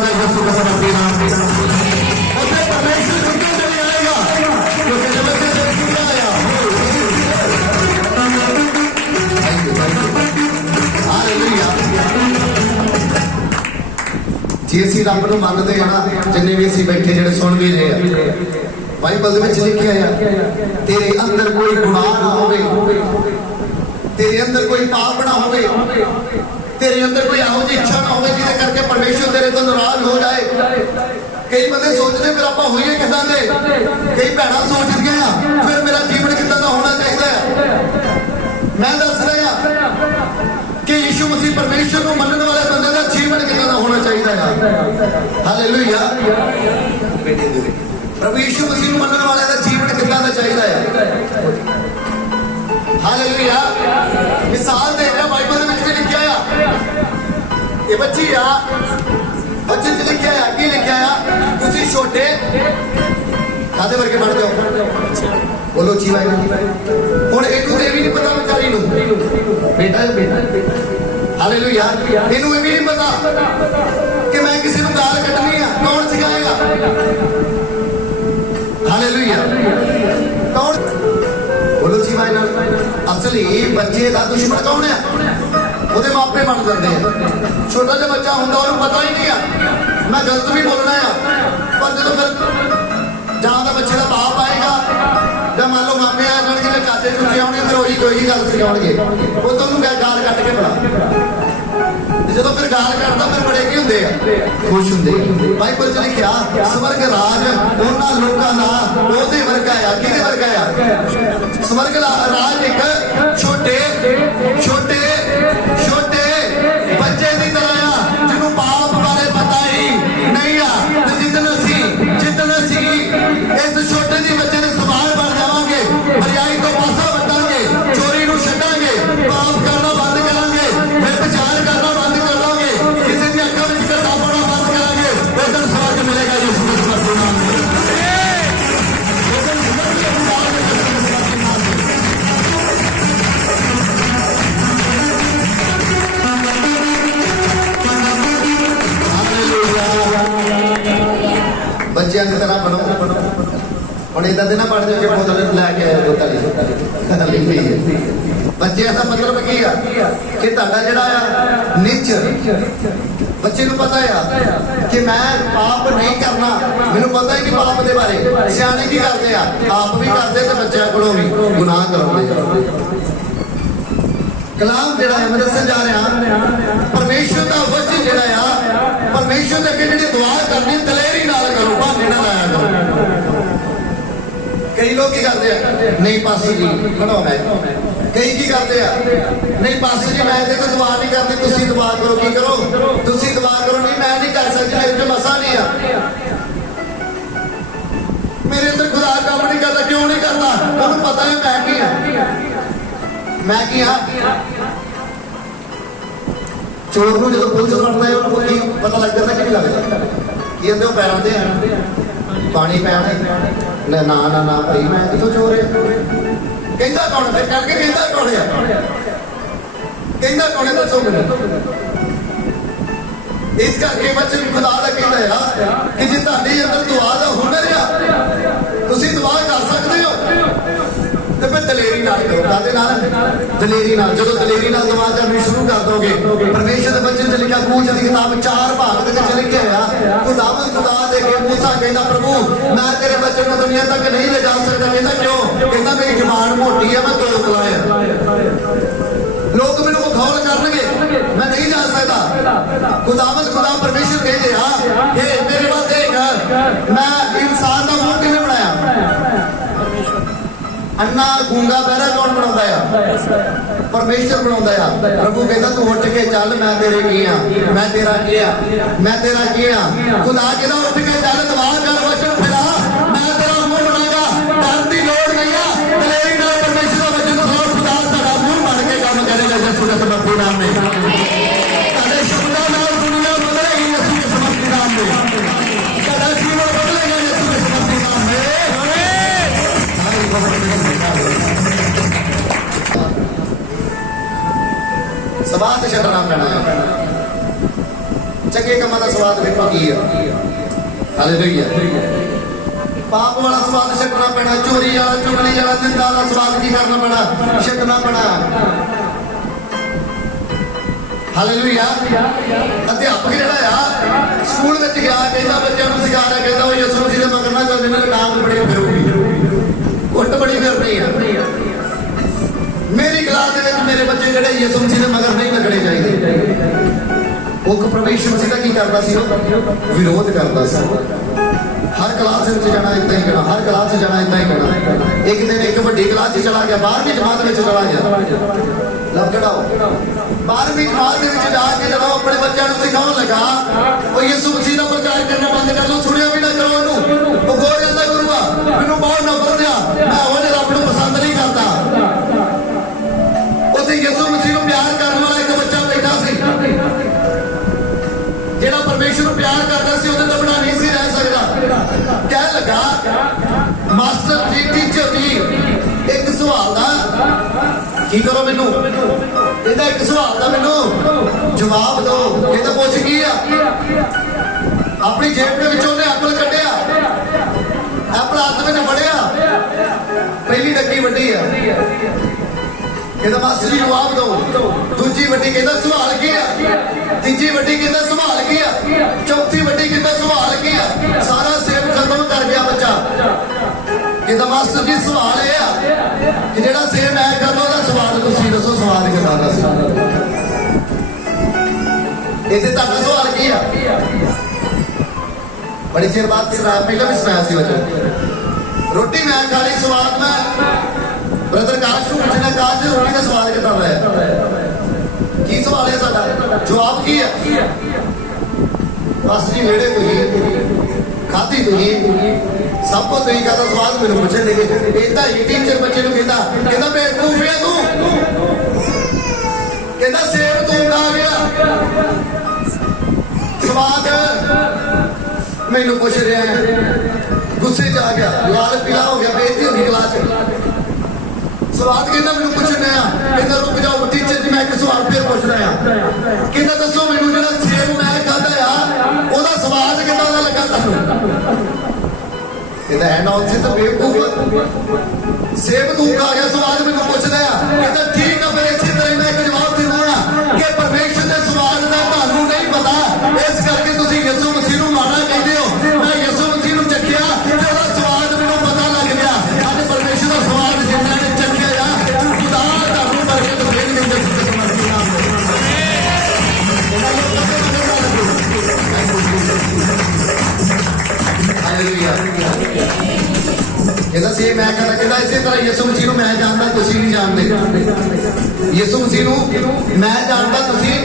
है यीशु के समर्पित नाम में। और परमेश्वर जिंदगी चले आएगा क्योंकि जब से जिंदगी आया। हालेलुया। जे असीं रब नूं मनदे हां ना, जिन्ने भी असीं बैठे जिहड़े सुण भी रहे हैं, बाइबल दे विच लिखिआ है तेरे अंदर कोई गुनाह ना होवे, तेरे अंदर कोई पाप ना होवे, तेरे अंदर कोई ਇਹੋ ਜਿਹੀ ਇੱਛਾ ना होवे ਜਿਹਦੇ करके परमेश्वर तेरे तो नाराज हो जाए। कई बंदे सोचते फिर आप होइए किदां दे, कई भैणां सोचदियां फिर मेरा जीवन किदां दा होना चाहिए है। मैं दस रहा कि यीशु मसीह परमेश्वर को मनने वाले बंदे का जीवन किदां दा होना चाहिए है। हालेलुया। प्रभु यीशु मसीह को मनने वाले का जीवन किदां दा चाहिए है। हालेलुया। मिसाल दे रहा बाइबल में भी लिखा है, ये बच्ची आ बच्चे च लिखा है की लिखा है तुसी छोटे कादे वर्गे पढ़ जाओ, बोलो जी भाई। हुण इनू ते भी नहीं पता बेचारी नू बेटा बेटा। हालेलुया। इनू ये भी नहीं पता कि मैं किसी नू गाल कटनी है, कौन सिखाएगा। हालेलुया। कौन, बोलो जी भाई। असली बच्चे का दुश्मन कौन है, ਉਹਦੇ ਮਾਪੇ ਬਣ ਜਾਂਦੇ ਆ। ਛੋਟਾ ਜਿਹਾ ਬੱਚਾ ਹੁੰਦਾ ਉਹਨੂੰ ਪਤਾ ਹੀ ਨਹੀਂ ਆ ਮੈਂ ਗਲਤ ਵੀ ਬੋਲਣਾ ਆ, ਪਰ ਜਦੋਂ ਫਿਰ ਜਾਂ ਤਾਂ ਬੱਚੇ ਦਾ ਬਾਪ ਆਏਗਾ ਜਾਂ ਮੰਨ ਲਓ ਮਾਮੇ ਆ ਜਾਣਗੇ ਜਾਂ ਚਾਚੇ ਚੂਚੇ ਆਉਣਗੇ, ਫਿਰ ਉਹੀ ਕੋਈ ਗੱਲ ਸਿਖਾਉਣਗੇ, ਉਹ ਤੁਹਾਨੂੰ ਗਾਲ ਕੱਢ ਕੇ ਬਣਾ। ਜਦੋਂ ਫਿਰ ਗਾਲ ਕੱਢਦਾ ਫਿਰ ਬੜੇ ਕੀ ਹੁੰਦੇ ਆ, ਖੁਸ਼ ਹੁੰਦੇ ਆ। ਬਾਈਬਲ ਚ ਲਿਖਿਆ ਸਵਰਗ ਰਾਜ ਉਹਨਾਂ ਲੋਕਾਂ ਦਾ ਉਹਦੇ ਵਰਗਾ ਆ। ਕਿਹਦੇ ਵਰਗਾ ਆ? ਸਵਰਗ ਰਾਜ ਇੱਕ ਛੋਟੇ ਛੋਟੇ ਛੋਟੇ ਬੱਚੇ ਦੀ ਤਰ੍ਹਾਂ ਆ ਜਿਹਨੂੰ ਪਾਪ ਬਾਰੇ ਪਤਾ ਹੀ ਨਹੀਂ ਆ। ਤੇ ਜਿੱਦਣ ਅਸੀਂ ਇਸ ਛੋਟੇ ਜਿਹੇ ਬੱਚੇ ਦੇ ਸਮਾਨ ਬਣ ਜਾਵਾਂਗੇ, ਬਰਿਆਈ ਤੋਂ ਪਾਸਾ ਵੱਟਾਂਗੇ, ਚੋਰੀ ਨੂੰ ਛੱਡਾਂਗੇ, ਪਾਪ ਕਰਨਾ ਬੰਦ ਕਰਾਂਗੇ, ਫਿਰ ਵਿਚਾਰ ਕਰਨਾ ਬੰਦ ਕਰ ਦਾਂਗੇ, ਕਿਸੇ ਦੀ ਅੱਖਾਂ ਵਿੱਚ ਕਰਦਾ ਪਾਉਣਾ ਬੰਦ ਕਰਾਂਗੇ, ਉਦੋਂ ਸਵਰਗ ਮਿਲੇਗਾ ਯਿਸੂ ਮਸੀਹ ਦੇ ਨਾਮ ਨਾਲ। बच्चों की तरह बनो हम इदा तो ना पढ़ जाओ कि बोतल लैके आए बोतल। बच्चों का मतलब की है कि तुहाडा जिहड़ा नेचर बच्चे को पता है कि मैं पाप नहीं करना, मैनू पता है कि पाप के बारे। सियाणे की करते हैं आप भी करते तो बच्चों को भी गुनाह कराते। कलाम जिहड़ा है मैं दसन जा रहा परमेश्वर का वचन जिहड़ा आ परमेश्वर के अगे जिहड़ी दुआ करनी दलेरी नाल करो, बहाने ना लाया करो। कई लोग की करते हैं नहीं पासी जी खड़ो मैं, कई की करते हैं नहीं पासी जी मैं देखो दुआ नहीं करनी, तुसी दुआ करो। की करो तुसी दुआ करो, नहीं मैं नहीं कर सकती, मेरे तो मसा नहीं आ, मेरे अंदर खुदा काम नहीं करता। क्यों नहीं करता? उन्हें पता है मैं की हाँ, मैं की हाँ। चोर को जो पुलिस फड़ता है उन्होंने पता लग जाता कि नहीं लगता कि अंदर पैरों से पानी पैना ना ना ना भाई मैं कितों चोर है कहता कौन है, करके कहता कौन है, कहता कौन है दसो मैंने। इस करके बच्चे खुदा का कहता है कि जे तुहाडे अंदर दुआ का हुनर आ तुसीं दुआ कर सकते हो तो फिर दलेरी नाल करो। काहदे नाल? दलेरी नाल। जदों दलेरी नाल दुआ करनी शुरू कर दोगे, परमेश्वर के वचन च लिखा कूच की किताब 4 भाग दे विच लिखिआ होया खुदावंद खुदा दे के मूसा कहंदा प्रभु मैं तेरे बच्चे को दुनिया तक नहीं ले जा सकता। कहंदा क्यों? कहंदा मेरी जबान मोटी है, मैं तोतला है, लोग मैनूं मखौल करनगे, मैं नहीं जा सकता। खुदावंद खुदा परमेश्वर कहते हैं कि मेरे पास देख मैं इंसान का मुंह किवें बनाया। अन्ना गूंगा बहरा कौन बनाता है? परमेश्वर बनाता है। प्रभु कहता तू उठ के चल मैं तेरे की हाँ, मैं तेरा की हाँ, मैं तेरा की हाँ। खुदा कहता उठ के चल दुआ कर वचन फैला, मैं तेरा मुंह बनाऊंगा, डर की लोड़ नहीं है। दलेरी नाल परमेश्वर का वचन सुनो, खुदा तेरा मुंह बन के काम करेगा यीशु के समर्पित नाम में। तेरे शब्दों नाल दुनिया बदलेगी यीशु के समर्पित नाम में। तेरा जीवन बदलेगा यीशु के समर्पित नाम में। सवाल छड़ना पैना है। चंगे कामां दा स्वाद देखो की है। हालेलुया। पाप वाला स्वाद छकना पैना, चोरी वाला चुगली वाला निंदा वाला स्वाद की करना पैना, छकना पैना। हालेलुया। अध्यापक जिहड़ा आ स्कूल विच गया कहंदा बच्चों नूं सिखा रहा कहंदा यीशु मसीह दे मगर ना चल जिन्हां ने डांग बड़ी फिरूगी कुट बड़ी फिरनी है। मेरी क्लास दे विच मेरे बच्चे जिहड़े यीशु मसीह दे मगर नहीं लगने चाहिए। ਉਹ ਪ੍ਰਭੂ ਮਸੀਹ ਦਾ ਕੀ ਕਰਦਾ ਸੀ? ਵਿਰੋਧ ਕਰਦਾ ਸੀ। हर क्लास में जाना इतना ही करना, हर क्लास में जाना इतना ही करना। एक दिन एक बड़ी क्लास से चला गया, 12वीं जमात में चला गया। लब कढ़ाओ 12वीं जमात में जाके जब अपने बच्चों को सिखाने लगा वो यीशु मसीह का प्रचार करना बंद कर लो, सुनिया भी ना करो इनू। वो बोल जाता गुरुआ मैनू बहुत नफरत आ, मैं वो जो रब नूं पसंद नहीं करता। उत्थे यीशु मसीह को प्यार करने वाला एक बच्चा बैठा सी ਜਿਹੜਾ ਪਰਮੇਸ਼ਰ ਨੂੰ ਪਿਆਰ ਕਰਦਾ ਸੀ, ਉਹਦੇ ਤੋਂ ਬਿਨਾਂ ਨਹੀਂ ਸੀ ਰਹਿ ਸਕਦਾ। ਕਹਿ ਲਗਾ ਮਾਸਟਰ ਜੀ, ਟੀਚਰ ਜੀ ਇੱਕ ਸਵਾਲ ਦਾ ਕੀ ਕਰੋ ਮੈਨੂੰ, ਇਹਦਾ ਇੱਕ ਸਵਾਲ ਦਾ ਮੈਨੂੰ ਜਵਾਬ ਦਿਓ। ਇਹਦਾ ਪੁੱਛ ਕੀ ਆ? ਆਪਣੀ ਜੇਬ ਦੇ ਵਿੱਚੋਂ ਉਹਨੇ ਐਪਲ ਕੱਢਿਆ, ਐਪਲ ਹੱਥ ਵਿੱਚ ਫੜਿਆ, ਪਹਿਲੀ ਡੱਕੀ ਵੱਡੀ ਆ। कहता मास्टर जी जवाब दो। दूजी वड्डी कहता सवाल की है, तीजी वड्डी कहता सवाल की है, चौथी वड्डी कहता सवाल की है। सारा सेब खत्म कर गया बच्चा। कहता मास्टर जी सवाल यह है कि जेड़ा सेब मैं करदा ओहदा स्वाद तुसीं दसो स्वाद किदां दा सी? इत्थे तक सवाल की है। बड़ी चेर बाद सुनाया, पहले भी सुनाया सी बच्चा। रोटी मैं खा ली, स्वाद मैं ब्रदर काश को पूछना, काश रोटी का सवाल कितना है? की सवाल है साडा? जवाब की है? बस जी नेड़े तुही खाधी तुही सब को तुही का सवाल मेरे पूछन लगे। कहता ही टीचर बच्चे को कहता कहता बेवकूफ है तू, कहता सेब तू खा गया, स्वाद मैनू पूछ रहा है। गुस्से च आ गया, लाल पीला हो गया, बेइज्जती हो गई क्लास। सवाल कहना मैं पूछना है, कहना रुक जाओ टीचर जी मैं एक सवाल फिर पूछना है। कहना दसो मैनू जो सेब मैं खादा आ ओहदा स्वाद किदां दा लगा तुहानू? कहता है नॉन से तो बेवकूफ सेब तू खा गया, स्वाद मैनू पूछदा है। कहता ठीक है फिर इसी तरह मैं एक जवाब देवांगा कि परमेश्वर दे स्वाद दा तुहानू नहीं पता, इस करके तुसीं यीशु मसीह नूं माड़ा कहंदे हो। मैं यीशु मसीह नूं चखिया ते ओहदा स्वाद मैनू पता लग गया। अज परमेश्वर दा स्वाद जिन्ना ने कहता सी मैं कहता कहता इसी तरह यीशु मसीह को मैं जानता तुसीं नहीं जानते, यीशु मसीह को मैं जानता तुसीं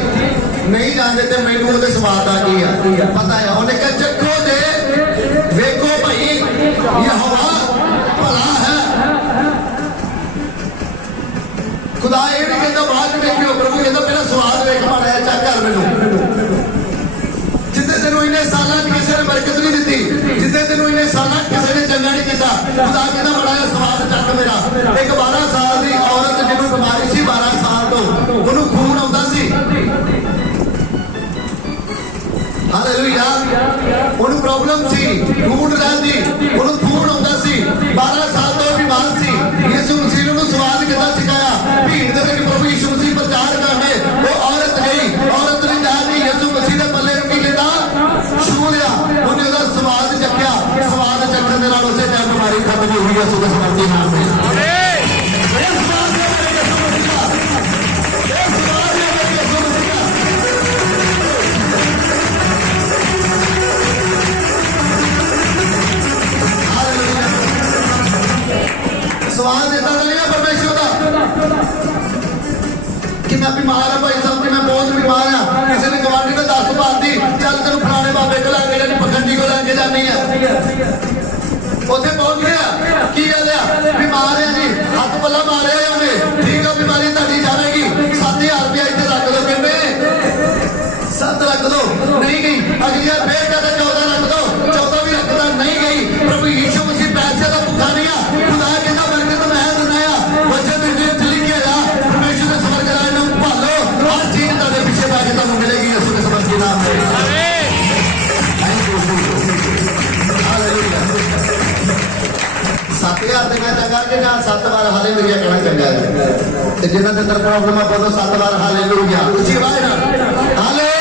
नहीं जानते, ते मैनू ओहदे स्वाद आ गई पता है। उन्हें कहा चखो दे वेखो भाई यहोवा भला है। खुदा ये नहीं कहता बाद में देखियो, प्रभु कहता पहला स्वाद वेख माड़ा चेक कर मैनू। जिते तेनों इन्ने सालां किसी ने बरकत नहीं दी, जिते तेनों इन्ने सालां किसी ने चंगा नहीं किया, खुदा कहता बड़ा स्वाद चख मेरा। एक 12 साल की औरत जिन्होंने बीमारी सी 12 साल तो उन्होंने खून आता सी। हालेलुया। उन्होंने प्रॉब्लम सी, खून रहती, उन्होंने खून आता सी, 12 साल तो बीमार सी। यीशु मसीह ने स्वाद कितना सिखाया, भीड़ दे विच प्रभु यीशु मसीह प्रचार करने वो औरत गई, औरत ने जाके यीशु मसीह के पल्ले की किया छू लिया, उन्हें उसका स्वाद चखिया, स्वाद चखने के नाल उसे टाइम बीमारी खत्म हो गई। यीशु मसीह के नाम में स्वाद देता नहीं है परमेश्वर का कि मैं बीमार हाँ भाई साहब, मैं बहुत बीमार हाँ, किसी ने गवांढी ने 10 बात दी चल तेन फलाने बाबे को लैके जानी, पखंडी को लैके जानी है। उत्थे पहुंच गया की गल है बीमार है जी, हाथ पल्ला मारे उन्हें, ठीक है बीमारी तुहाडी जाएगी, 7,000 रुपया इतने रख दो, कहते 7 रख दो, नहीं गई। अगली बार फिर कहते 14 रख दो, 14 भी रखता नहीं गई। प्रभु यीशु मसीह पैसे का भुखा नहीं है, खुदा कहता बरकत मैं दुनिया वचन लिखे जा परमेश्वर ने समझ कर भालो हर चीज तुहाडे पीछे पै के तुहानू मिलेगी। यीशु के समझ के नाम में कर देना चंगा कि ना 7 बार हालेलुया कहना चंगा है ते जिन्हां दे अंदर प्रॉब्लम आ बोलो 7 बार हालेलुया उची आवाज नाल हालेलुया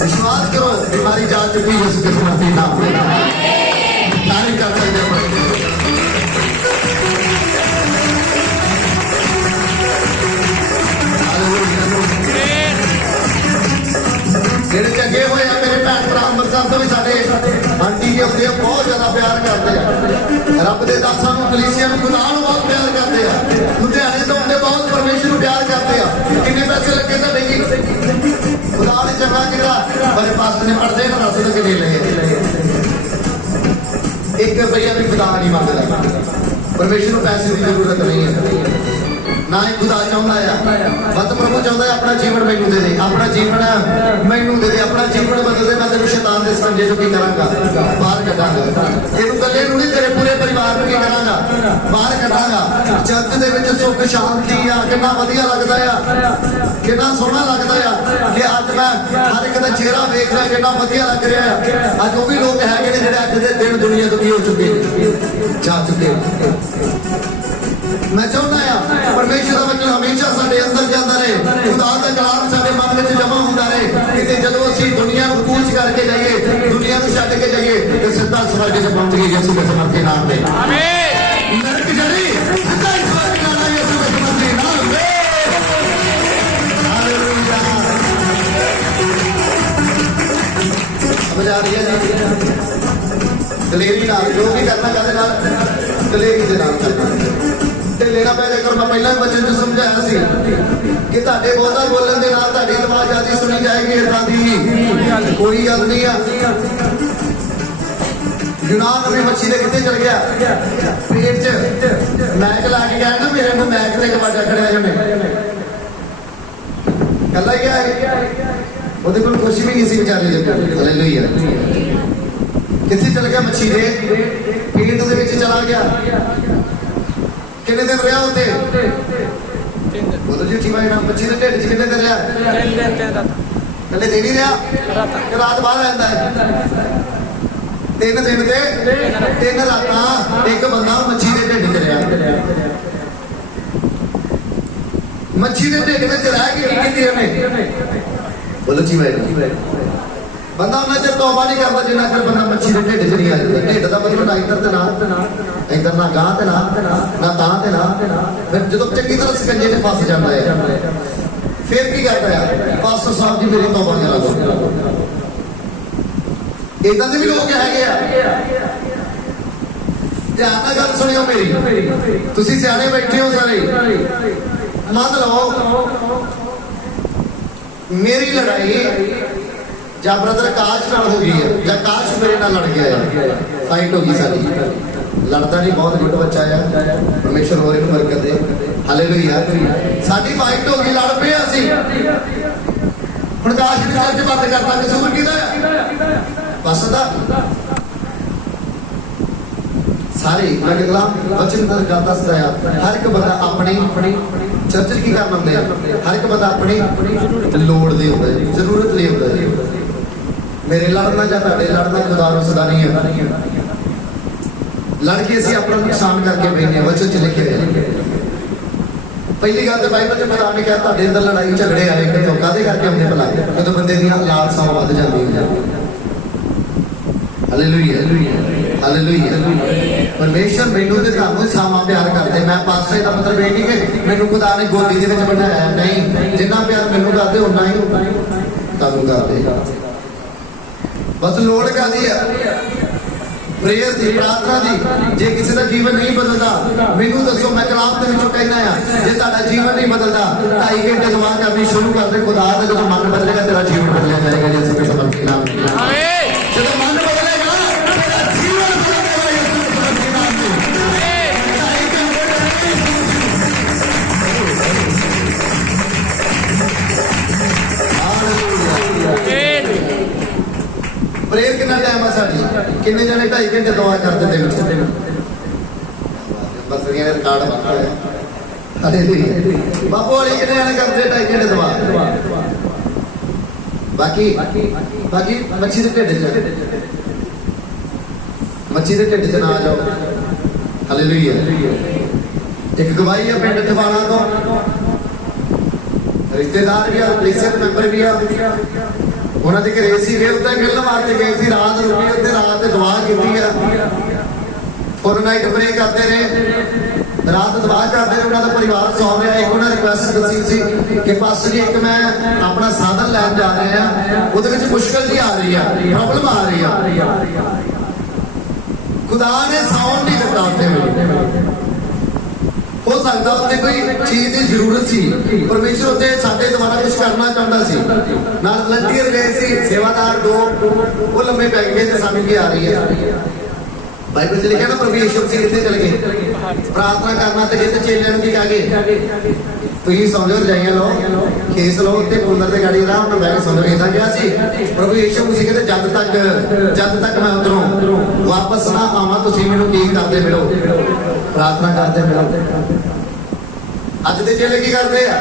विश्वास करो बीमारी जा चुकी है उसके समर्थी नाम में तारीफ कर सकते हैं ਜਿਹੜੇ ਚੰਗੇ ਹੋਏ ਆ ਮੇਰੇ ਭੈਣ ਭਰਾ ਅੰਮ੍ਰਿਤਸਰ ਤੋਂ ਵੀ ਸਾਡੇ ਆਂਟੀ ਜੀ ਹੁੰਦੇ ਆ ਬਹੁਤ ਜ਼ਿਆਦਾ ਪਿਆਰ ਕਰਦੇ ਆ ਰੱਬ ਦੇ ਦਾਸਾਂ ਨੂੰ ਕਲੀਸਿਆ ਨੂੰ ਖੁਦਾ ਨੂੰ ਬਹੁਤ ਪਿਆਰ ਕਰਦੇ ਆ ਲੁਧਿਆਣੇ ਤੋਂ ਹੁੰਦੇ ਬਹੁਤ ਪਰਮੇਸ਼ਰ ਨੂੰ ਪਿਆਰ ਕਰਦੇ ਆ ਕਿੰਨੇ ਪੈਸੇ ਲੱਗੇ ਤੁਹਾਡੇ ਜੀ खुदा ने चंगा किया बड़े पास ने पढ़ते हैं रस के ले लए 1 रुपया भी खुदा नहीं मांगता परमेश्वर को पैसे की जरूरत नहीं है ना ही खुदा चाहता है बस प्रभु चाहता है अपना जीवन मैनू दे दे अपना जीवन मैनू दे दे अपना जीवन बदल दे मैं तेरे शैतान के स्कंजे चो की करांगा बाहर कटांगा ਇਹਨੂੰ ਕੱਲੇ ਨੂੰ ਨਹੀਂ ਤੇਰੇ ਪੂਰੇ ਪਰਿਵਾਰ ਨੂੰ ਕੀ ਕਰਾਂਗਾ ਬਾਹਰ ਕੱਢਾਂਗਾ ਚਰਚ ਦੇ ਵਿੱਚ ਸੁੱਖ ਸ਼ਾਂਤੀ ਆ ਕਿੰਨਾ ਵਧੀਆ ਲੱਗਦਾ ਆ ਕਿੰਨਾ ਸੋਹਣਾ ਲੱਗਦਾ ਆ ਕਿ ਅੱਜ ਮੈਂ ਹਰ ਇੱਕ ਦਾ ਚਿਹਰਾ ਵੇਖ ਰਿਹਾ ਕਿੰਨਾ ਵਧੀਆ ਲੱਗ ਰਿਹਾ ਆ ਅੱਜ ਉਹ ਵੀ ਲੋਕ ਹੈਗੇ ਨੇ ਜਿਹੜੇ ਅੱਜ ਦੇ ਦਿਨ ਦੁਨੀਆ ਤੋਂ ਕੀ ਹੋ ਚੁੱਕੇ ਨੇ ਜਾ ਚੁੱਕੇ मैं चाहता है परमेश्वर का वचन हमेशा साडे अंदर जाता रहे खुदा का कलाम साडे मन में जमा होता रहे कि जदों असीं दुनिया को कूच करके जाइए दुनिया को छड्ड के जाइए तो सीधा स्वर्ग च पहुंच गए यीशु के समर्थी नाम में आमीन नरक जड़ी सीधा स्वर्ग जाना यीशु के समर्थी नाम में हालेलुया समझ आ रही है दलेरी नाल जो भी करना काहदे नाल दलेरी दे नाल करना लेना पै जाकर मैं पहला बच्चे को समझाया सी कि ਤੁਹਾਡੇ ਬਹੁਤਾ ਬੋਲਣ ਦੇ ਨਾਲ ਤੁਹਾਡੀ ਆਵਾਜ਼ ਆਦੀ ਸੁਣੀ ਜਾਏਗੀ ਇਦਾਂ ਦੀ ਕੋਈ ਗੱਲ ਨਹੀਂ ਆ ਯੂਨਾਨ ਵੀ ਮੱਛੀ ਦੇ ਕਿੱਥੇ ਚਲ ਗਿਆ ਪੇਟ 'ਚ ਮੈਕ ਲਾ ਕੇ ਗਿਆ ਨਾ ਮੇਰੇ ਨੂੰ ਮੈਕ ਤੇ ਕਵਾਜਾ ਖੜਿਆ ਜਨੇ ਕੱਲਾ ਹੀ ਗਿਆ ਉਹਦੇ ਕੋਲ ਕੁਛ ਵੀ ਨਹੀਂ ਸੀ ਵਿਚਾਰੇ ਦੇ ਹਾਲੇਲੂਇਆ ਕਿੱਥੇ ਚਲ ਗਿਆ ਮੱਛੀ ਦੇ ਪੇਟ ਦੇ ਵਿੱਚ ਚਲਾ ਗਿਆ किन्ने दिन रहा होते बोलो जी ठीक भाई ना बच्ची ने ढेड च किन्ने दिन रहा कल दिन ही रहा रात बाहर रहता है 3 दिन ते 3 रात एक बंदा मच्छी के ढेड च रहा मच्छी के ढेड में रह के की उन्हें बोलो जी भाई बंदा उन्हें चर तौबा नहीं करता जिन्ना चर बंदा मच्छी के ढेड च नहीं आ जाता ढेड का मतलब ना इधर ते ना इधर ना गां ते ना तां ते ना फिर जो चंगी तरह सकंजे च फस जाता है फिर की करता है पास्टर साहब जी मेरी तौबा करा दो इदां दे भी लोग हैगे आ ध्यान नाल गल सुनियो मेरी तुसीं सियाणे बैठे हो सारे मान लो मेरी लड़ाई ਜਾਂ ਬ੍ਰਦਰ ਆਕਾਸ਼ ਨਾਲ ਹੋ ਗਈ ਹੈ ਜਾਂ ਆਕਾਸ਼ ਮੇਰੇ ਨਾਲ ਲੜ ਗਿਆ ਹੈ ਫਾਈਟ ਹੋ ਗਈ ਸਾਡੀ ਲੜਦਾ ਨਹੀਂ ਬਹੁਤ ਗੁੱਡ ਬੱਚਾ ਆ ਪਰਮੇਸ਼ਰ ਹੋਰ ਇਹਨੂੰ ਬਰਕਤ ਦੇ ਹਾਲੇਲੂਇਆ ਸਾਡੀ ਫਾਈਟ ਹੋ ਗਈ ਲੜ ਪਏ ਅਸੀਂ ਹੁਣ ਆਕਾਸ਼ ਨੇ ਚਰਚ ਬੰਦ ਕਰਤਾ ਕਸੂਰ ਕਿਹਦਾ ਹੈ ਬਸ ਦਾ ਸਾਰੇ ਅਗਲਾ ਵਚਨ ਦਾ ਗੱਲ ਦੱਸਦਾ ਆ ਹਰ ਇੱਕ ਬੰਦਾ ਆਪਣੀ ਚਰਚ ਕੀ ਕਰਨਾ ਹੁੰਦਾ ਹਰ ਇੱਕ ਬੰਦਾ ਆਪਣੀ ਲੋੜ ਦੇ ਹੁੰਦਾ ਜ਼ਰੂਰਤ ਲਈ ਹੁੰਦਾ ਮੇਰੇ ਲੜਨਾ ਜਾਂ ਤੁਹਾਡੇ ਲੜਨਾ ਖੁਦਾ ਨੂੰ ਸਦਾ ਨਹੀਂ ਹੈ ਲੜ ਕੇ ਅਸੀਂ ਆਪਣਾ ਨੁਕਸਾਨ ਕਰਕੇ ਬੈਠੇ ਵਚਨ ਚ ਲਿਖਿਆ ਹੋਇਆ ਪਹਿਲੀ ਗੱਲ ਤੇ ਬਾਈਬਲ ਚ ਖੁਦਾ ਨੇ ਕਿਹਾ ਤੁਹਾਡੇ ਅੰਦਰ ਲੜਾਈ ਝਗੜੇ ਆਏ ਕਿਉਂ ਕਾਹਦੇ ਕਰਕੇ ਹੁੰਦੇ ਭਲਾ ਜਦੋਂ ਬੰਦੇ ਦੀਆਂ ਲਾਲਸਾਂ ਵੱਧ ਜਾਂਦੀਆਂ ਹਾਲੇਲੂਇਆ ਹਾਲੇਲੂਇਆ ਪਰਮੇਸ਼ਰ ਮੈਨੂੰ ਤੇ ਤੁਹਾਨੂੰ ਸਾਵਾਂ ਪਿਆਰ ਕਰਦੇ ਮੈਂ ਪਾਸੇ ਦਾ ਮਤਲਬ ਇਹ ਨਹੀਂ ਕਿ ਮੈਨੂੰ ਖੁਦਾ ਨੇ ਗੋਦੀ ਦੇ ਵਿੱਚ ਬਣਾਇਆ ਨਹੀਂ ਜਿੰਨਾ ਪਿਆਰ ਮੈਨੂੰ ਕਰਦੇ ਉਨਾ ਹੀ ਤੁਹਾਨੂੰ ਕਰਦੇ ਬਸ ਲੋੜ ਕਾਦੀ ਆ ਪ੍ਰੇਅਰ ਦੀ ਪ੍ਰਾਰਥਨਾ ਦੀ ਜੇ ਕਿਸੇ ਦਾ ਜੀਵਨ ਨਹੀਂ ਬਦਲਦਾ ਮੈਨੂੰ ਦੱਸੋ ਮੈਂ ਕਲਾਮ ਦੇ ਵਿੱਚੋਂ ਕਹਿਣਾ ਆ ਜੇ ਤੁਹਾਡਾ ਜੀਵਨ ਨਹੀਂ ਬਦਲਦਾ 2.5 ਘੰਟੇ ਦੁਆ ਕਰਨੀ ਸ਼ੁਰੂ ਕਰ ਦੇ ਖੁਦਾ ਦਾ ਜਦੋਂ ਮਨ ਬਦਲੇਗਾ ਤੇਰਾ ਜੀਵਨ ਬਦਲਿਆ ਜਾਏਗਾ ਜੇ ਸਭ ਸਮਝ ਨਾਮ ਆਮੀਨ ਜਦੋਂ ਮਨ ਬਦਲੇਗਾ ਤੇਰਾ ਜੀਵਨ ਬਦਲੇਗਾ ਯਿਸੂ ਦੇ ਨਾਮ किन्ने जने 2.5 घंटे दुआ करते दिन च बसरियां ने रिकॉर्ड बनता है बाबू वाली किन्ने जने करते 2.5 घंटे दुआ बाकी बाकी मच्छी के ढिड च मच्छी के ढिड च ना आ जाओ हालेलुया एक गवाही है पिंड ठवाना तो रिश्तेदार भी आ पुलिस मैंबर भी आ उन्होंने घरे सी उत्ते मिलने वास्ते गए सी रात रुकी उत्ते रात दुआ की फुल नाइट प्रे करते रहे रात दुआ करते रहे उन्होंने परिवार सौ रहा एक उन्होंने रिक्वेस्ट दसी सी कि पास्टर जी एक मैं अपना साधन लैन जा रहा वो मुश्किल जी आ रही है प्रॉब्लम आ रही है खुदा ने साउंड नहीं दिता उत्थे हो सकता उत्थे कोई चीज की जरूरत सी परमेश्वर उत्थे साडे द्वारा कुछ करना चाहता सी नाल वलंटियर गए सी सेवादार 2 वो लंबे पै गए थे सानू की आ रही है बाइबल च लिखा ना प्रभु यीशु मसीह कितने चल गए प्रार्थना करना ते जित चेलियां नूं की कह गए तुसीं समझो रजाइयां लो खेस लो ते कूलर ते गाड़ी आराम नाल बैठ के समझो इदां किहा सी प्रभु यीशु मसीह कहते जद तक मैं उधरों वापस ना आवां तुसीं मैनूं की करदे मिलो प्रार्थना करते मिलो अज दे चेले की करते हैं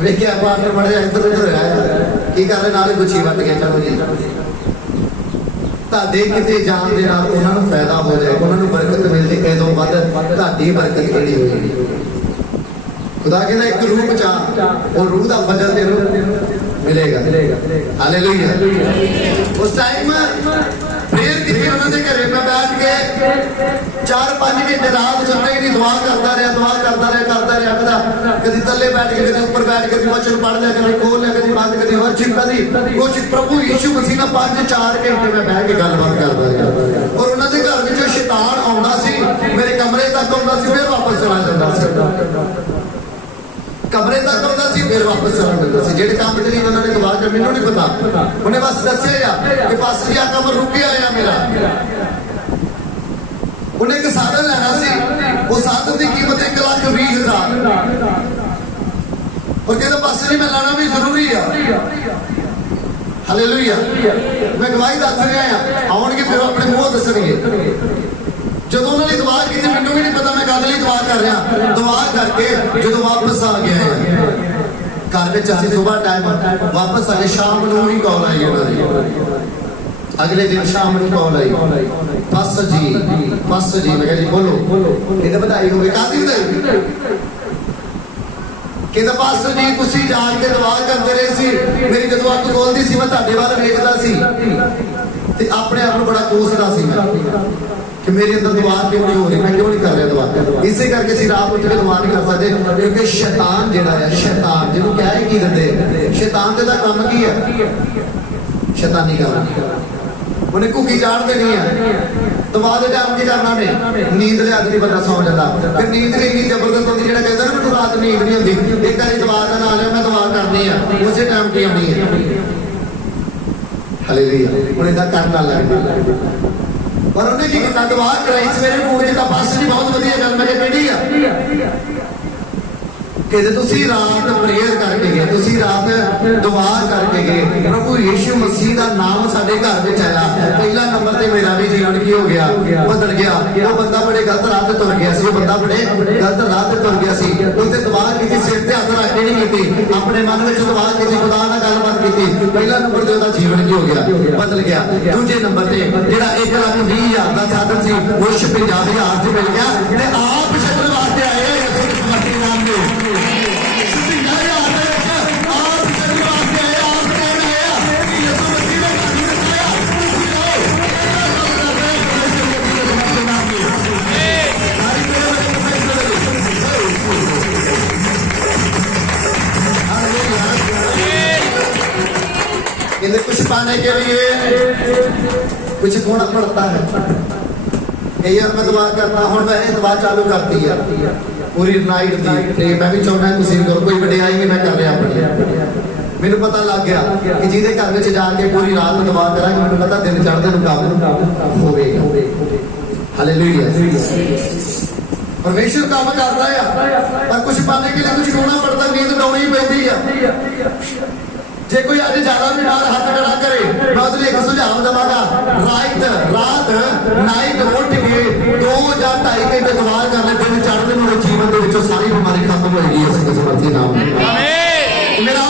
वेखिया पार्टनर बड़े इधर उधर होया की कर रहे नाल गुच्छी वट के चलो जी ਤੁਹਾਡੇ ਕਿਤੇ ਜਾਣ ਦੇ ਨਾਲ ਉਹਨਾਂ ਨੂੰ ਫਾਇਦਾ ਹੋ ਜਾਏ ਉਹਨਾਂ ਨੂੰ ਬਰਕਤ ਮਿਲਦੀ ਕਦੋਂ ਵੱਧ ਤੁਹਾਡੀ ਬਰਕਤ ਕਿਹੜੀ ਹੋਏਗੀ खुदा कहता एक रूह चा और रूह का फजल तेरे मिलेगा हालेलुया उस टाइम प्रेयर की उन्होंने घरे में बैठ के 4-5 घंटे रात सुनने की दुआ करता रहा कभी तले बैठ के कभी ऊपर बैठ के वचन पढ़ लिया कभी खोल लिया कभी बंद कभी वर्शिप कभी कुछ प्रभु यीशु मसीह ना 5-4 घंटे में बैठ के गलबात करता रहा और उन्होंने घर में जो शैतान आउंदा सी मेरे कमरे तक आउंदा सी फिर वापस चला जाता सी कमरे तक आउंदा सी फिर वापस चला जाता सी जेड़े काम के लिए उन्होंने दुआ कर मैनूं नहीं पता उन्हें बस दस्सिया कि पास्टर जी आ कम रुकिया है मेरा उन्हें एक साधन लेना सी वो साधन की कीमत 1,20,000 और कहते पास्टर जी मैं लाना भी जरूरी है हालेलुया मैं गवाही दस रहा आउणगे फिर अपने मुंह दसणगे जो उन्होंने दुआ की मैनू भी नहीं पता मैं कद लिए दुआ कर रहा दुआ करके जो वापस आ गया है घर में असीं सुबह टाइम वापस आ गए शाम को ही कॉल आई उन्होंने अगले दिन शाम को कॉल आई पास्टर जी मैं कहा जी बोलो कहते बधाई होगी कादी बधाई कहता पास्टर जी तुसी जान के दुआ करते रहे सी मेरी जो अख खोलती सी मैं तुहाडे वाल वेखदा सी ते अपने आप को बड़ा कोसदा सी मैं कि मेरे अंदर दुआ क्यों नहीं हो रही मैं क्यों नहीं कर रहा दुआ इसे करके असीं रात उठ के दुआ नहीं कर सकते क्योंकि शैतान जिहड़ा है शैतान जिहनूं क्या है की दिंदे शैतान दे दा काम की है शैतानी काम उन्हें घुकी चाढ़ते नहीं है दुआ के टाइम की करना ने नींद लिया नहीं बंदा सौ जाता फिर नींद भी इन्नी जबरदस्त होती है कहता ना रात नींद नहीं होती एक बार दुआ का नाम लिया मैं दुआ करनी है उस टाइम की आनी है हालेलुया हुण इदां करना लगदा पर उन्हें की किया दुआ कराई सवेरे फोन किया पास्टर जी बहुत वधिया गल मैं किहड़ी आ कहते तुसी रात प्रेयर करके गए तुसी रात दुआ करके गए प्रभु यीशु मसीह का नाम साडे घर में आया पहला नंबर ते मेरा भी जीवन की हो गया बदल गया वो बंदा बड़े गलत राह तुर गया सी वो बंदा बड़े गलत राह तुर गया सी उसे दुआ की सिर ते हथ रख के नहीं की अपने मन में दुआ की खुदा नाल गलबात की पहला नंबर ते जीवन की हो गया बदल गया दूजे नंबर ते जेड़ा 1,20,000 का साधन सी वो 50,000 च मिल गया ते आप छड्डण वास्ते आए नाम में कुछ पाने के लिए कुछ खोना पड़ता है यार मैं दुआ करना हूं मैंने दुआ चालू करती है पूरी नाइट दी मैं भी चाहना तुम करो कोई वडियाई नहीं मैं कर रहा अपनी मैनू पता लग गया कि जिहदे घर में जाके पूरी रात दुआ करा मैनू पता दिन चढ़ते होगा हालेलुया परमेश्वर काम करता है पर कुछ पाने के लिए कुछ खोना पड़ता नींद डाउनी पैंदी है जे कोई अज ज्यादा भी नाल हाथ खड़ा करे मैं उसने एक सुझाव देवांगा रात नाइट उठ के 2 या 2.5 घंटे दुआ कर ले दिन चढ़ते मेरे जीवन के विचों सारी बीमारी खत्म होएगी इस समर्थी नाम मेरा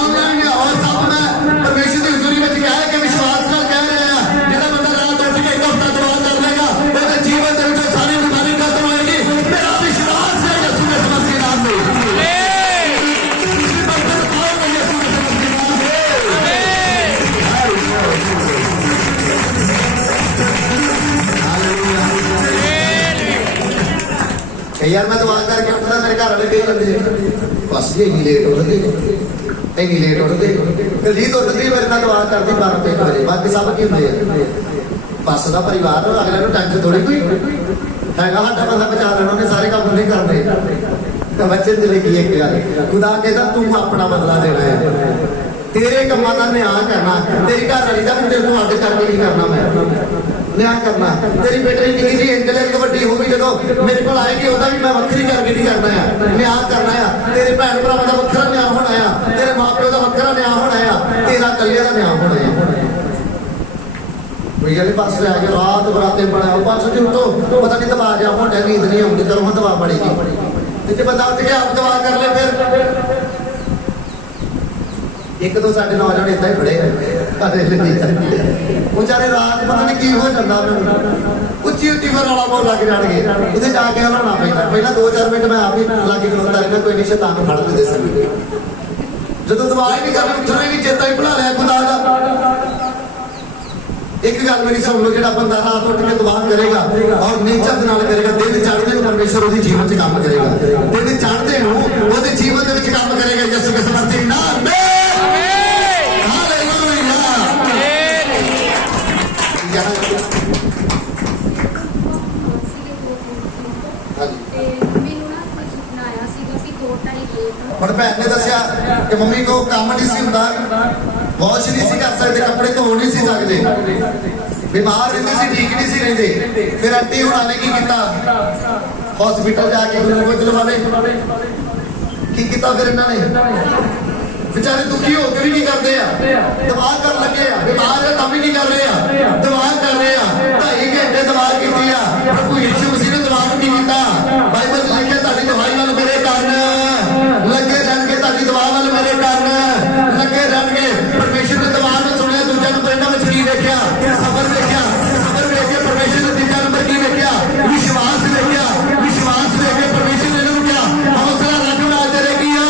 और सब मैं परमेश्वर की हजूरी में कहा है कि विश्वास नाल कह रहे हैं जिहड़ा बंदा रात उठ के एक हफ्ता दुआ कर लेगा उसके जीवन के विचों सारी बीमारी खत्म होएगी मेरा विश्वास है यीशु के समर्थी नाम में यार मैं दुआ करके उठता मेरे घर वाले कही जाते बस जी इन्नी लेट उठते फिर जीत उठती मेरे ਨਾਲ दुआ करती 12-13 बजे बाकी सब की ਹੁੰਦੇ बस ਦਾ परिवार अगले ਨੂੰ ਟੈਨਸ਼ਨ ਥੋੜੀ ਕੋਈ ਹੈਗਾ ਸਾਡਾ ਬੰਦਾ ਬਚਾ ਲੈਣਾ ਉਹਨੇ ਸਾਰੇ ਕੰਮ ਨਹੀਂ करने ਤਾਂ ਬੱਚੇ ਦਿਲੇ ਕੀ ਇੱਕ ਗੱਲ ਖੁਦਾ ਕਹਿੰਦਾ ਤੂੰ ਆਪਣਾ ਬਦਲਾ ਦੇਣਾ ਹੈ तेरे कमां का न्याय करना तेरी घर वाली का भी तेरे को अड करके नहीं करना मैं न्याय करना तेरी बेटी निकी जी इंजल एक वड्डी होगी जो मेरे को आएगी वह भी मैं वक्री करके नहीं करना है न्याय करना है तेरे भैन भरावां का वक्रा न्याय होना है तेरे माँ प्यो का वक्रा न्याय होना है तेरा कलिया का न्याय होना है कोई गल पास ले आके रात बराते बनाओ 5 बजे उठो पता नहीं दबा जा मोटे नींद नहीं आती करो दबा पड़ेगी बंदा उठ के आप दबा कर ले फिर एक तो साढ़े नौजवान इदा ही खड़े बेचारे रात पता नहीं की हो जाता उच्ची उच्ची फिर रौला पाउन लग जाएंगे उसे जाके हलाना पैंदा पहला 2-4 मिनट मैं आप ही लागे खलोता रहा कोई नहीं शैतान फड़ दे सकते जो दुआ ही नहीं करनी उठना ही नहीं चेता ही भुला लिया खुदा दा एक गल मेरी सुन लो जो बंदा रात उठ के दुआ करेगा और नेचर नाल करेगा दिन चढ़ते परमेश्वर उसके जीवन च काम करेगा दिन चढ़ते वो जीवन के काम करेगा यीशु के समर्थी नाम में ਹੁਣ ਭੈਣ ਨੇ ਦੱਸਿਆ ਕਿ ਮੰਮੀ ਕੋ ਕੰਮ ਨਹੀਂ ਸੀ ਹੁੰਦਾ ਵਾਸ਼ ਨਹੀਂ ਸੀ ਕਰ ਸਕਦੇ ਕੱਪੜੇ ਧੋ ਨਹੀਂ ਸੀ ਸਕਦੇ ਬਿਮਾਰ ਰਹਿੰਦੇ ਸੀ ਠੀਕ ਨਹੀਂ ਸੀ ਰਹਿੰਦੇ ਫਿਰ ਆਂਟੀ ਹੁਣਾਂ ਨੇ ਕੀ ਕੀਤਾ ਹਸਪੀਟਲ ਜਾ ਕੇ ਗਲੂਕੋਜ਼ ਲਵਾਲੇ ਕੀ ਕੀਤਾ ਫਿਰ ਇਹਨਾਂ ਨੇ बेचारे दुखी होकर भी नहीं करते दवा कर लगे बीमार है तब भी नहीं कर रहे दवा कर रहे 2.5 घंटे दवा की प्रभु यीशु मसीह ने दवा नहीं किया बाइबल लिखे तारी दवाई वाल मेरे कारण लगे रहने तारी दवा वाल मेरे कारण लगे रहने परमेश्वर ने दवा में सुने दूजे प्रेरणा में की देखा सबर देखा सबर देख के परमेश्वर ने तीजा नंबर की देखा विश्वास देख के परमेश्वर ने क्या हौसला रखना तेरे किया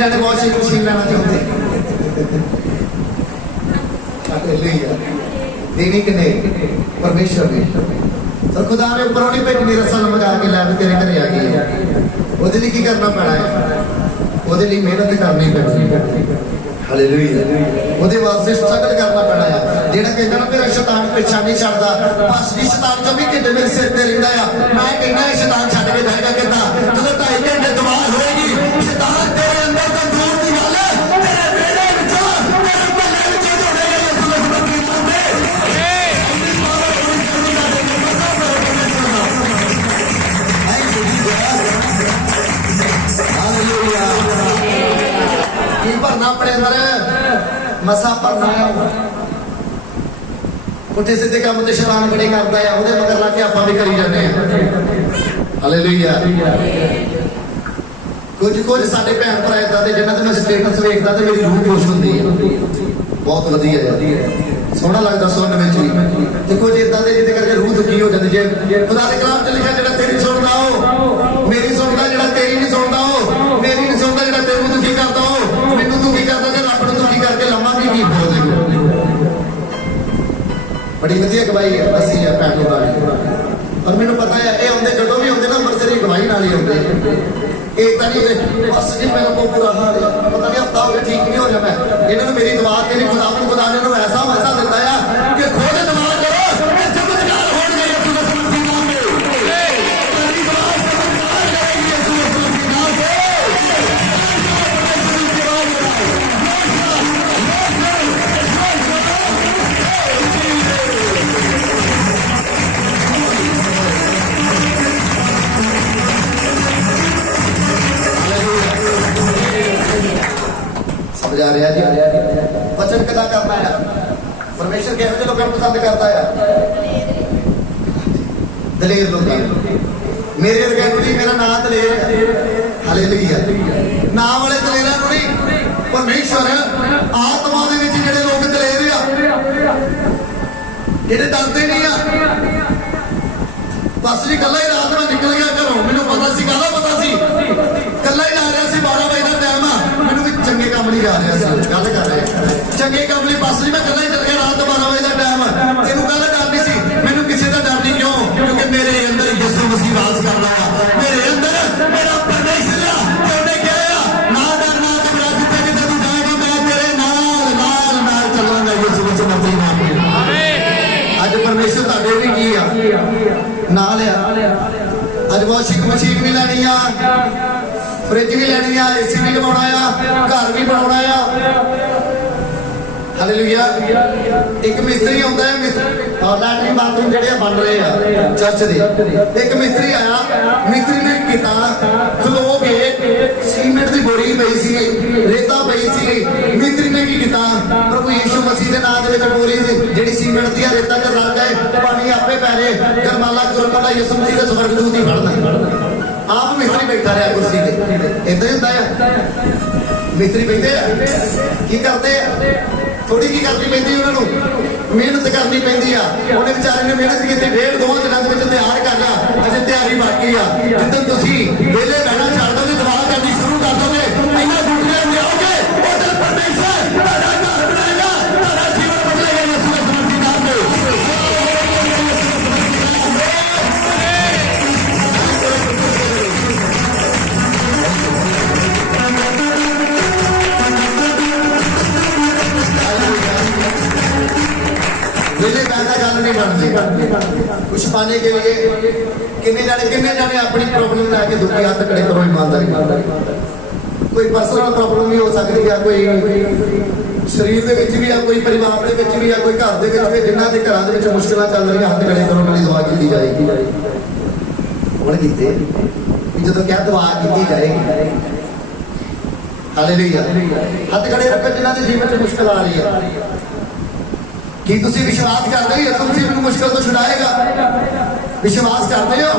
जाने वॉशिंग मशीन लेना चाहते देनी कि नहीं परमेश्वर ने तो खुदा ने ऊपर नहीं भेजनी रस्सा लगा के लैब तेरे घर आ गई वो की करना पैना है वो मेहनत करनी पैनी हालेलुया ਉਹਦੇ ਵਾਸਤੇ ਸਟਰਗਲ ਕਰਨਾ ਪੈਣਾ ਆ ਜਿਹੜਾ ਕਹਿੰਦਾ ਨਾ ਮੇਰਾ ਸ਼ੈਤਾਨ ਪਿੱਛਾ ਨਹੀਂ ਛੱਡਦਾ ਬਸ ਜੀ ਸ਼ੈਤਾਨ 24 ਘੰਟੇ ਮੇਰੇ ਸਿਰ ਤੇ ਰਹਿੰਦਾ ਆ ਮੈਂ ਕਹਿੰਦਾ ਇਹ ਸ਼ੈਤਾਨ ਛੱਡ ਕੇ ਜਾਏਗਾ ਕਿੱਦਾਂ ਜਦੋਂ 2.5 ਘੰਟੇ ਦੁਆ ਹੋਏਗੀ ਸ਼ੈਤਾਨ ਤੇਰੇ ਅੰਦਰ ਤੋਂ ਦੂਰ ਦੀ ਗੱਲ ਤੇਰੇ ਵਿਹੜੇ ਵਿੱਚੋਂ ਤੇਰੇ ਮਹੱਲੇ ਵਿੱਚੋਂ ਦੌੜੇਗਾ ਯਿਸੂ ਦੇ ਨਾਮ ਤੇ ਹਾਲੇਲੂਇਆ की भरना अपने अंदर मसा भरना है पुठे सीधे काम तो शैतान बड़े करता है ਉਹਦੇ मगर ला के ਆਪਾਂ भी करी जाने हालेलुया कुछ साडे भैन भरा इदां दे जिन्हां ते मैं स्टेटस वेखदा ते मेरी रूह खुश हुंदी है बहुत वधिया है सोहना लगदा सुनने विच भी ते कुछ इदां दे जिहदे करके रूह दुखी हो जांदी जे खुदा दे कलाम च लिखिਆ ਜਿਹੜਾ तेरी सुनदा हो मेरी सुनदा ਜਿਹੜਾ तेरी नहीं सुनदा हो मेरी नहीं सुनदा ਜਿਹੜਾ तेनू दुखी करदा हो मैनू दुखी करदा ते रब नू दुखी करके लवांगे की बोलदे बड़ी वधिया गवाही है दसी है भैन वाली और मैनू पता है ये आउंदे जदों भी आउंदे ना अंम੍ਰਿਤਸਰੀ गवाही नाल ही आउंदे एक नहीं बस जी मेरा बहुत बुरा हाल है पता नहीं हफ्ता हो गया ठीक नहीं हो रहा मैं इन्होंने मेरी दुआ के लिए खुदा ने ऐसा वैसा दिता है कि खुद दुआ करो चमत्कार हो गए यीशु के समर्थी नाम में तेरी दुआ चमत्कार करेगी यीशु के समर्थी नाम से परमेश्वर किहो जिहे लोकां नूं पसंद करदा है? दलेर लोकां नूं। मेरे वर्गे नूं नहीं, मेरा नाम दलेर है। हालेलुया। नाम वाले दलेरां नूं नहीं, परमेश्वर आत्मा दे विच जिहड़े लोक दलेर आ, जिहड़े डरदे नहीं आ। बस जी कल्ला ही रात में निकल गया घरों, मैनूं पता सी, काहदा पता सी, कल्ला ही जा रहा सी, 12 बजे का टाइम आ, मैनूं भी चंगे काम नहीं जा रहा सी, गल कर रहे चंगे काम नहीं। बस जी मैं कल्ला ही चल गया, रात 12 बजे का टाइम, तेनों कहदा डर नहीं सी, मैनूं किसी का डर नहीं। क्यों? क्योंकि मेरे अंदर यीशु मसीह वास करदा है, मेरे अंदर मेरा परमेश्वर आ, ते उहने कहा ना डर ना घबरा, जिथे किते तू जाएगा मैं तेरे नाल नाल नाल चलांगा। यीशु मसीह नाम में अज परमेश्वर तुहाडे भी की आ ना लिया। अज वॉशिंग मशीन भी लैनी आ, फ्रिज भी लैनी आ, एसी भी लवाउणा आ, घर भी बनाउणा आ। हालेलुया। एक मिस्त्री आउंदा है, लैटरिन बाथरूम जिहड़े बन रहे आ चर्च दे, एक मिस्त्री आया, मिस्त्री ने कीता खलो के सीमेंट की बोरी पई सी, रेता पई सी, मिस्त्री ने की कीता प्रभु यीशु मसीह के नाम दे विच बोरी जिहड़ी सीमेंट दी रेता च रल गए, पानी आपे पै रहे, गरमाला तुरंत वाला यीशु मसीह दे स्वर्गदूत ही फड़ना। आप मिस्त्री बैठा रहा कुर्सी ते, इदां ही हुंदा है। मिस्त्री बैठे की करते थोड़ी की करनी पैंदी, उन्होंने मेहनत करनी पैंदी आ। उन्हें बेचारे ने मेहनत की 1.5-2 दिनों के तैयार कर लिया, अजे तैयारी बाकी आ। जिद्दन तुसी वेले बहना छड़ दोगे, दुआ करनी शुरू कर दोगे, इन्हां गुटलियां ले आओगे, उधर परमेश्वर तुहाडा घर बनाएगा, तुहाडा जीवन बदलेगा। यीशु मसीह नाम में वेले बहना गल नहीं बनती। कुछ पाने के लिए किन्ने जाने अपनी प्रॉब्लम लैके दुखी हाथ खड़े करो ईमानदारी। कोई पर्सनल प्रॉब्लम भी हो सकती है, कोई शरीर के भी आ, कोई परिवार के भी आ, कोई घर के जिन्हों के घर मुश्किल चल रही हाथ खड़े करो, मेरी दुआ की जाएगी। हुण कीते जो क्या दुआ की जाएगी। हालेलुया। हाथ खड़े रखो जिन्हों के जीवन में मुश्किल आ रही है। कि तुसी विश्वास करते हो यीशु मसीह मैनूं मुश्किल तो छुड़ाएगा? विश्वास करते हो?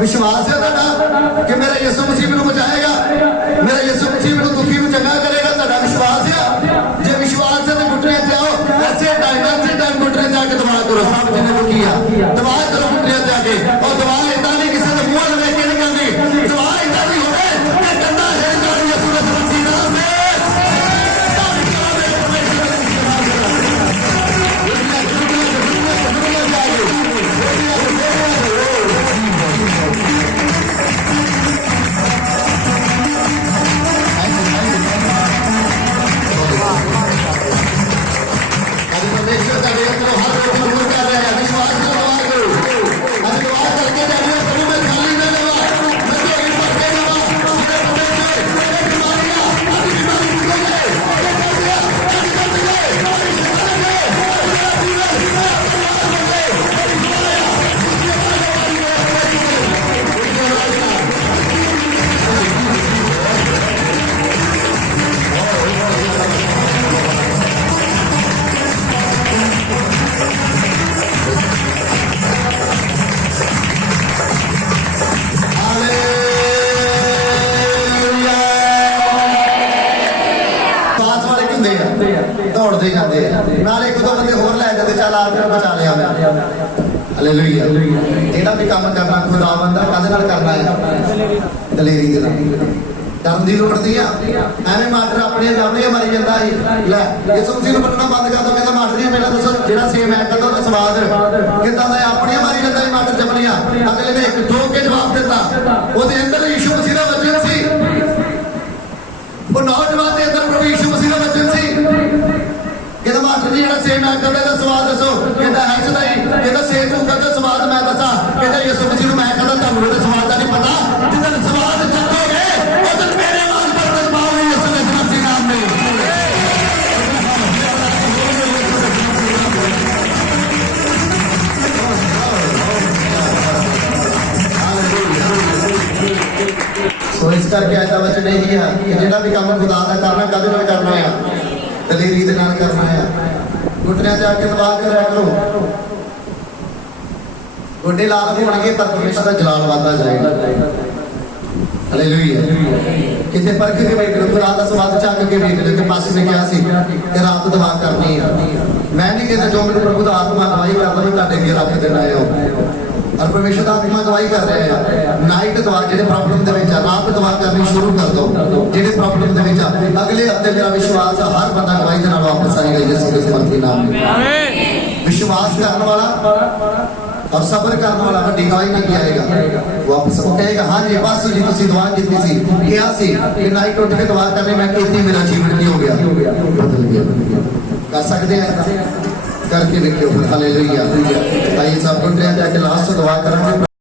विश्वास है तुहाडा कि मेरा यीशु मसीह मैनूं बचाएगा, मेरा यीशु मसीह मैनूं दुखी नूं चंगा करेगा? तुहाडा विश्वास है? जे विश्वास है तो घुटने ते आओ, ऐसे टाइम घुटने ते आके दुआ करो। सब जिन्हें दुखी आ दुआ करो घुटने ते आके, और दुआ इदां नहीं किसी दे मूंह लगे के नहीं करनी, दुआ इदां नहीं होवे कि कंधा हिल जाए यीशु मसीह नाम में। दौड़ते जाते नाले एक दो बंदे होर लै जाते, चल आ तेरा बचा लिया मैं। हालेलुया। जेड़ा भी काम करना खुदावंद दा काहदे नाल करना है? दलेरी दे नाल। डरन दी लोड़ नहीं आ। एवें मास्टर अपने जामने मारी जांदा है, लै यीशु मसीह नूं मनना बंद कर दो, कहंदा मास्टर जी मेरा दसो जेड़ा सेम है कहंदा ओहदा स्वाद किदां दा? अपने मारी जांदा है मास्टर जमलियां। अगले ने एक ठोक के जवाब दिता, ओहदे अंदर यीशु मसीह दा वचन सी, वो नौजवान के अंदर प्रभु यीशु मसीह दा वचन सी। कहता मास्टर जी जेड़ा सेब मैं कहता स्वाद दसो, कहता है सदाई, कहता सेब नूं कहता स्वाद मैं दसा, कहता यीशु मसीह नूं मैं कहता तुहानूं ओहदे स्वाद दा नहीं पता, जिदन स्वाद चखोगे उदन मेरे वांग बरकत पाओगे यीशु मसीह के नाम में। सो इस करके ऐसा वचन यही है कि जेड़ा भी काम खुदा दा करना कदे नाल करना है, दलेरी दे नाल करना है। घुटने से आके दुआ करा करो, गोडे लाल होणगे पर परमेश्वर का जलाल वादा जाएगा। हालेलुया। किते परख के वेख लो, खुदा दा स्वाद चख के वेख लो कि पास ने कहा सी कि रात दुआ करनी है। मैं नहीं कहता जो मेरे प्रभु दा आत्मा गवाही करदा मैं तुहाडे अगे रख देना है, और परमेश्वर दा आत्मा गवाही कर रहे हैं। नाइट दुआ जेडे प्रॉब्लम दे विच रात दुआ करनी शुरू कर दो, जेडे प्रॉब्लम दे विच अगले हफ्ते मेरा विश्वास है हर बंदा गवाही दे नाल वापस आएगा यीशु के समर्थी नाम में। आमीन। विश्वास करने वाला और सबर करने वाला वड्डी गवाही नहीं आएगा, वापस वो कहेगा हाँ जी बस जी तुसीं दुआ कीती सी, किया सी कि नाइट उठ के दुआ करनी मैं कीती, मेरा जीवन की हो गया, बदल गया। कर सकते हैं, करके देखियो। हालेलुया। आइए सब उठ रहे हैं, जाके लास्ट दुआ करेंगे।